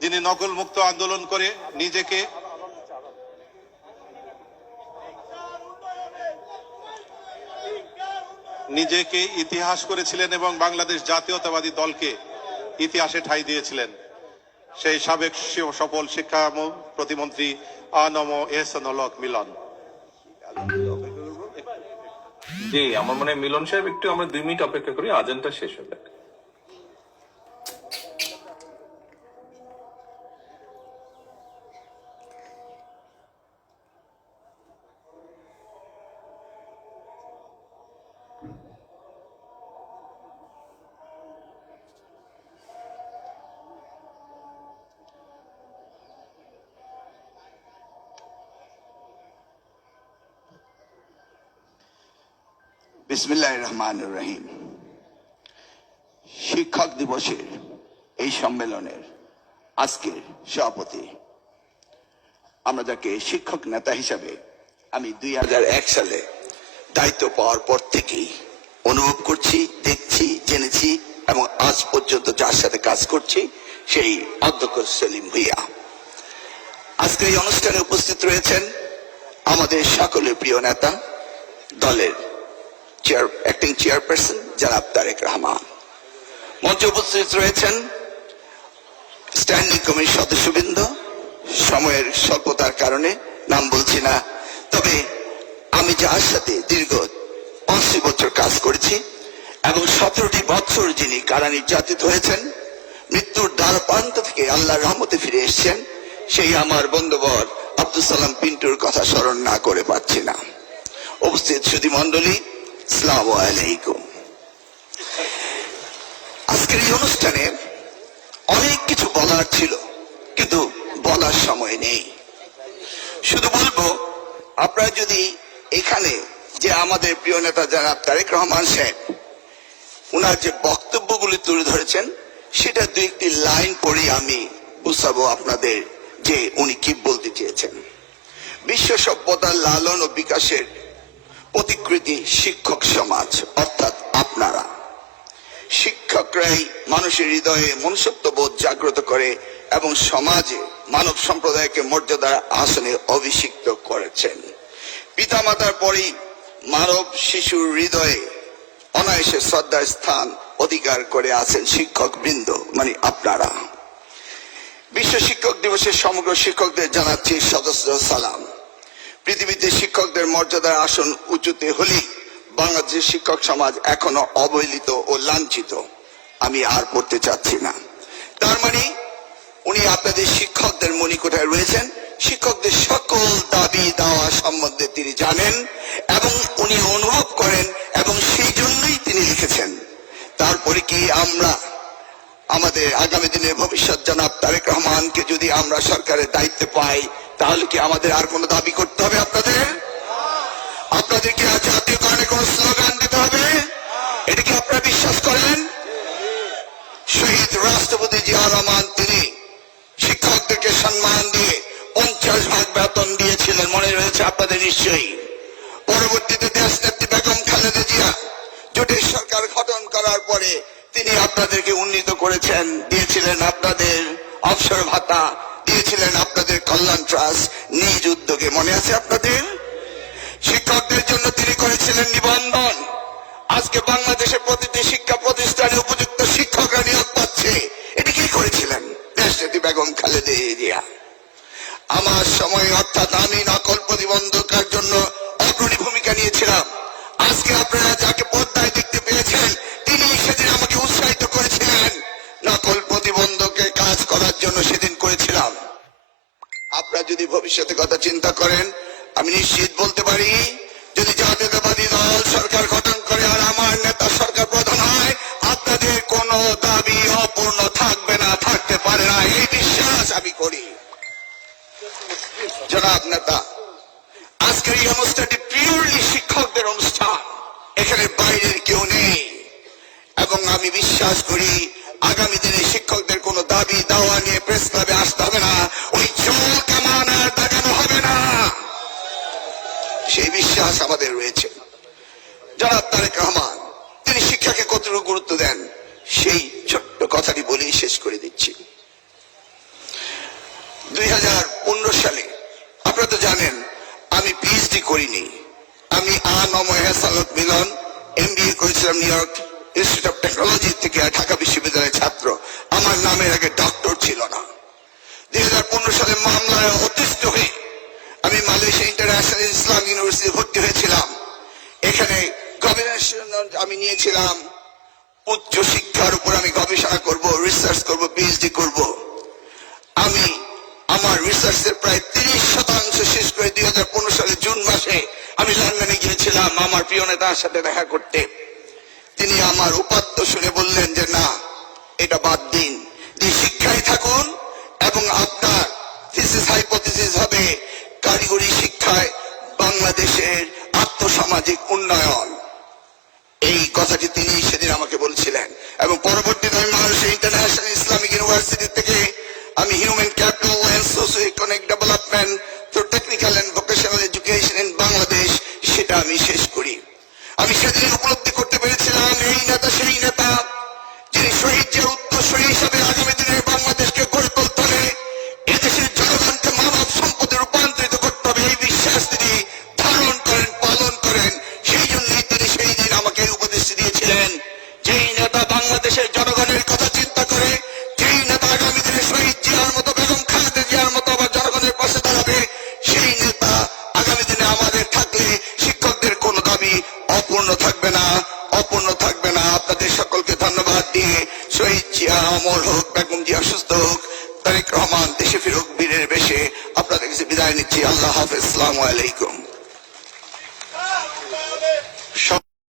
যিনি নকল মুক্ত আন্দোলন করে নিজেকে ইতিহাস করেছিলেন এবং বাংলাদেশ জাতীয়তাবাদী দলকে ইতিহাসে ঠাঁই দিয়েছিলেন সেই সাবেক সফল শিক্ষা প্রতিমন্ত্রী আনম এহসানুল হক মিলন। জি, আমার মনে হয় মিলন সাহেব একটু আমরা 2 মিনিট অপেক্ষা করি, আজানটা শেষ হবে। বিসমিল্লাহির রহমানির রহিম। শিক্ষক দিবসের এই সম্মেলনের আজকের সভাপতি, আমরা যাকে শিক্ষক নেতা হিসাবে আমি 2001 সালে দায়িত্ব পাওয়ার পর থেকেই অনুভব করছি, দেখছি, জেনেছি এবং আজ পর্যন্ত যার সাথে কাজ করছি সেই অধ্যক্ষ সেলিম ভুঁইয়া। আজকে এই অনুষ্ঠানে উপস্থিত রয়েছেন আমাদের সকলের প্রিয় নেতা, দলের অ্যাক্টিং চেয়ারপারসন জনাব তারেক রহমান। মঞ্চে উপস্থিত রয়েছেন স্ট্যান্ডিং কমিটির সদস্যবৃন্দ। সময়ের স্বল্পতার কারণে নাম বলছি না, তবে আমি যার সাথে দীর্ঘ 80 বছর কাজ করেছি এবং 17টি বছর যিনি কারা নির্যাতিত হয়েছেন, মৃত্যুর দ্বার প্রান্ত থেকে আল্লাহর রহমতে ফিরে এসেছেন, সেই আমার বন্ধুবর আব্দুল সালাম পিন্টুর কথা স্মরণ না করে পারছি না। উপস্থিত সুধী মণ্ডলী, আসসালামু আলাইকুম। আজকের এই অনুষ্ঠানে অনেক কিছু বলার ছিল, কিন্তু বলার সময় নেই। শুধু বলবো, আপনারা যদি এখানে যে আমাদের প্রিয় নেতা জনাব তারেক রহমান সাহেব উনার যে বক্তব্যগুলি তুলে ধরেছেন, সেটা 2-1টি লাইন পড়ে আমি বুঝাবো আপনাদের যে উনি কি বলতে চেয়েছেন। বিশ্ব সভ্যতার লালন ও বিকাশের প্রতিকৃতি শিক্ষক সমাজ, অর্থাৎ আপনারা। শিক্ষকরাই মানুষের হৃদয়ে মনুষ্যত্ববোধ জাগ্রত করে এবং সমাজে মানব সম্প্রদায়কে মর্যাদার আসনে অভিষিক্ত করেছেন। পিতামাতার পরই মানব শিশুর হৃদয়ে অনায়াসে শ্রদ্ধার স্থান অধিকার করে আছেন শিক্ষক বৃন্দ, মানে আপনারা। বিশ্ব শিক্ষক দিবসের সমগ্র শিক্ষকদের জানাচ্ছি সদস্য সালাম। পৃথিবীতে শিক্ষকদের মর্যাদার আসন উঁচুতে হলেই বাংলাদেশের শিক্ষক সমাজ এখনো অবহেলিত ও লাঞ্ছিত। আমি আর পড়তে চাচ্ছি না। তার মানে উনি আপনাদের শিক্ষকদের মণিকোঠায় রয়েছেন, শিক্ষকদের সকল দাবি দাওয়া সম্বন্ধে তিনি জানেন এবং উনি অনুভব করেন এবং সেই জন্যই তিনি লিখেছেন। তারপরে কি আমরা আমাদের আগামী দিনের ভবিষ্যৎ জনাব তারেক রহমানকে যদি আমরা সরকারের দায়িত্বে পাই, তাহলে কি আমাদের আর কোনো দাবি করতে হবে? আপনাদের কি জাতীয় কারণে কোন স্লোগান দিতে হবে? এটা কি আপনারা বিশ্বাস করেন? শহীদ রাষ্ট্রপতি জিয়াউর রহমান তিনি শিক্ষকদেরকে সম্মান দিয়ে 50% বেতন দিয়েছিলেন, মনে রয়েছে আপনাদের নিশ্চয়ই। পরবর্তীতে দেশনেত্রী বেগম খালেদা জিয়া জোটের সরকার গঠন করার পরে তিনি আপনাদেরকে উন্নীত করেছেন, দিয়েছিলেন আপনাদের অবসর ভাতা, দিয়েছিলেন আপনাদের কল্যাণ ট্রাস্ট নিজ উদ্যোগে, মনে আছে আপনাদের? শিক্ষকদের জন্য তিনি করেছিলেন নিবন্ধন। আজকে বাংলাদেশের প্রতিটি শিক্ষা প্রতিষ্ঠানে উপযুক্ত শিক্ষকরা নিয়োগ পাচ্ছে। এটি কি করেছিলেন? দেশনেত্রী বেগম খালেদা জিয়া। আমার সময় অর্থাৎ আমি নকল প্রতিবন্ধকের জন্য অগ্রণী ভূমিকা নিয়েছিলাম। আজকে আপনারা যাকে পর্দায় দেখতে পেয়েছেন, তিনি সেদিন আমাকে উৎসাহিত করেছিলেন নকল প্রতিবন্ধকের কাজ করার জন্য, সেদিন করেছিলাম। আপনারা যদি ভবিষ্যতে কথা চিন্তা করেন, আমি নিশ্চিত বলতে পারি, যদি জাতীয়তাবাদী দল সরকার গঠন করে আর আমার নেতা সরকার প্রধান হয়, আপনাদের কোনো দাবি অপূর্ণ থাকবে না, থাকতে পারে না, এই বিশ্বাস আমি করি। জনাব নেতা, আজকের এই অনুষ্ঠানটি পিওরলি শিক্ষকদের অনুষ্ঠান, এখানে বাইরের কেউ নেই এবং আমি বিশ্বাস করি আগামী দিনে শিক্ষকদের কোনো দাবি দাওয়া নিয়ে প্রেস ক্লাবে আসতে হবে না, ওই চোর কামান আর দেখানো হবে না, সেই বিশ্বাস আমাদের রয়েছে। জনাব তারেক রহমান তিনি শিক্ষাকে কতটুকু গুরুত্ব দেন, সেই ছোট্ট কথাটি বলেই শেষ করে দিচ্ছি। পিএইচডি করিনি। আমি আনম এহসানুল মিলন এমবিএ করেছিলাম new York institute of technology থেকে, ঢাকা বিশ্ববিদ্যালয়ের ছাত্র। আমার নামের আগে ডক্টর ছিল না। 2015 সালে মামলায় অতিষ্ঠ হয়ে আমি মালয়েশিয়া ইন্টারন্যাশনাল ইসলাম ইউনিভার্সিটি ভর্তি হয়েছিলাম। এখানে গবেষণা আমি নিয়েছিলাম, উচ্চ শিক্ষার উপর আমি গবেষণা করব, রিসার্চ করব, পিএইচডি করব। আমি আমার রিসার্চের প্রায় 30% শেষ করে 2015 সালে জুন মাসে আমি লন্ডনে গিয়েছিলাম আমার প্রিয় নেতার সাথে দেখা করতে। তিনি আমার উপাত্ত শুনে বললেন যে না, এটা বাদ দিন, যে শিক্ষায় থাকুন এবং আপনার থিসিস হাইপোথিসিস হবে কারিগরি শিক্ষায় বাংলাদেশের আর্থসামাজিক উন্নয়ন। এই কথাটি তিনি সেদিন আমাকে বলছিলেন। এবং পরবর্তীতে আমি মালয়েশিয়া ইন্টারন্যাশনাল ইসলামিক ইউনিভার্সিটি থেকে আমি human capital and socio economic development through technical and vocational education in Bangladesh সেটা আমি শেষ করি। আমি সেদিন উপলব্ধি করতে পেরেছিলাম এই নেতা সেই নেতা যিনি শহীদ জিয়ার উত্তরসূরি হিসাবে আগামী দিনে বাংলাদেশকে গড়ে তুলতে হলে এদেশের জনগণকে মানব সম্পদে রূপান্তরিত করতে হবে, এই বিশ্বাস তিনি ধারণ করেন, পালন করেন। সেই জন্যই তিনি সেই দিন আমাকে উপদেশ দিয়েছিলেন, যেই নেতা বাংলাদেশের জনগণের কথা চিন্তা করে, যেই নেতা আগামী দিনে শহীদ জিয়ার মতো, বেগম খালেদা জিয়ার মতো আবার জনগণের পাশে দাঁড়াবে, সেই নেতা আগামী দিনে আমাদের থাকলে শিক্ষকদের কোনো দাবি অপূর্ণ থাকবে না, অপূর্ণ থাকবে না। আপনাদের সকলকে ধন্যবাদ দিয়ে শহীদ জিয়া অমর হোক, বেগম জিয়া সুস্থ হোক, তারেক রহমান দেশে ফিরুক বীরের বেশে আপনাদের কাছে বিদায় নিচ্ছি। আল্লাহ হাফেজ, আসসালামু আলাইকুম।